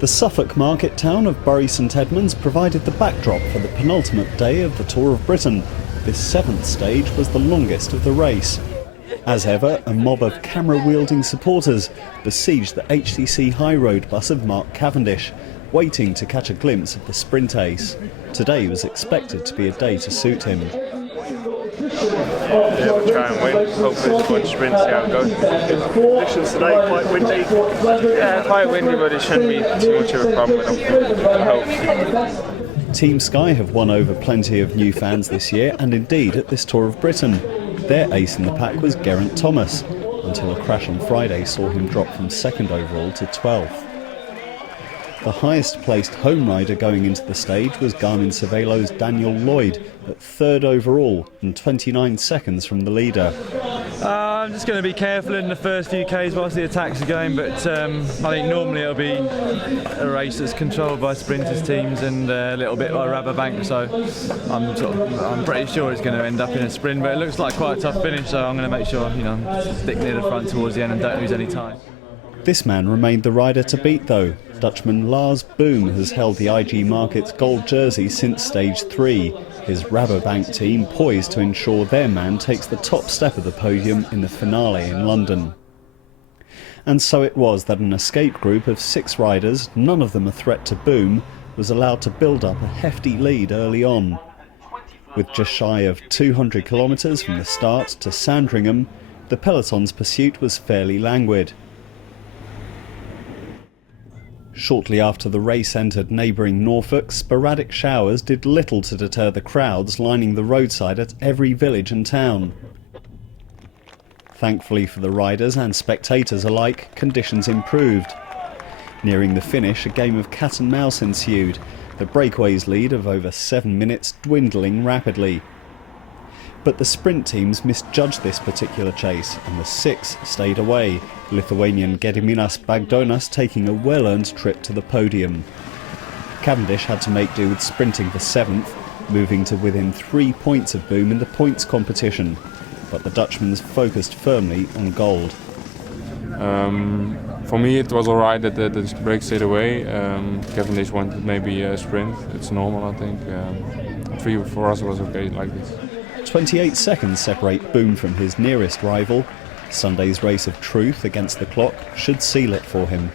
The Suffolk market town of Bury St Edmunds provided the backdrop for the penultimate day of the Tour of Britain. This seventh stage was the longest of the race. As ever, a mob of camera-wielding supporters besieged the HTC High Road bus of Mark Cavendish, waiting to catch a glimpse of the sprint ace. Today was expected to be a day to suit him. Yeah, we'll try and win. Hopefully it's a good sprint, see how it goes. Conditions today quite windy. Yeah, quite windy, but it shouldn't be too much of a problem, I hope. Team Sky have won over plenty of new fans this year, and indeed at this Tour of Britain. Their ace in the pack was Geraint Thomas, until a crash on Friday saw him drop from 2nd overall to 12th. The highest placed home rider going into the stage was Garmin Cervelo's Daniel Lloyd at 3rd overall and 29 seconds from the leader. I'm just going to be careful in the first few Ks whilst the attacks are going, but I think normally it'll be a race that's controlled by sprinters teams and a little bit by Rabobank, so I'm pretty sure it's going to end up in a sprint, but it looks like quite a tough finish, so I'm going to make sure, stick near the front towards the end and don't lose any time. This man remained the rider to beat though. Dutchman Lars Boom has held the IG Markets gold jersey since stage 3. His Rabobank team poised to ensure their man takes the top step of the podium in the finale in London. And so it was that an escape group of 6 riders, none of them a threat to Boom, was allowed to build up a hefty lead early on. With just shy of 200 kilometres from the start to Sandringham, the peloton's pursuit was fairly languid. Shortly after the race entered neighbouring Norfolk, sporadic showers did little to deter the crowds lining the roadside at every village and town. Thankfully for the riders and spectators alike, conditions improved. Nearing the finish, a game of cat and mouse ensued, the breakaways lead of over 7 minutes dwindling rapidly. But the sprint teams misjudged this particular chase, and the 6 stayed away, Lithuanian Gediminas Bagdonas taking a well-earned trip to the podium. Cavendish had to make do with sprinting for 7th, moving to within 3 points of Boom in the points competition, but the Dutchman's focused firmly on gold. For me it was alright that the break stayed away. Cavendish wanted maybe a sprint, it's normal I think. For us it was okay like this. 28 seconds separate Boom from his nearest rival. Sunday's race of truth against the clock should seal it for him.